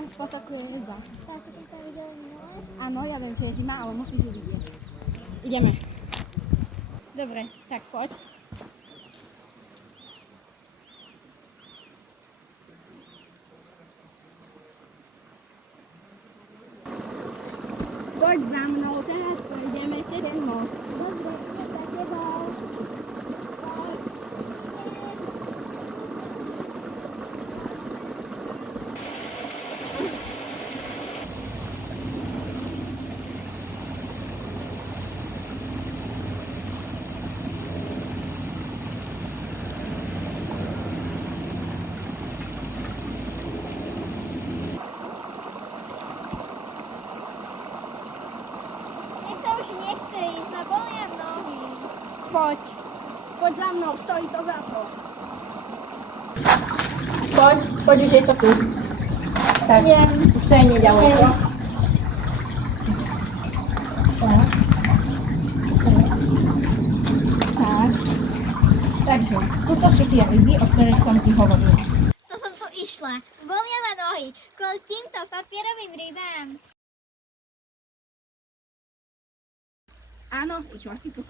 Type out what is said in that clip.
Tam v potoku je ryba. Tá, čo som tam videla, no. Áno, ja viem, že je zima, ale musíš ju vidieť. Ideme. Dobre, tak poď. Poď za mnou, teraz prejdeme ten most. Dobre, idem za tebou. Mne sa už nechce ísť, ma bolia nohy. Poď. Poď za mnou, stojí to za to. Poď, už je to tu. Tak, Idem. už to je nedaleko. Tak. Takže, tuto sú tie ryby, o ktorých som ti hovorila. To som tu išla. Bolia ma nohy kvôli týmto papierovým rybám. Áno, išla si tu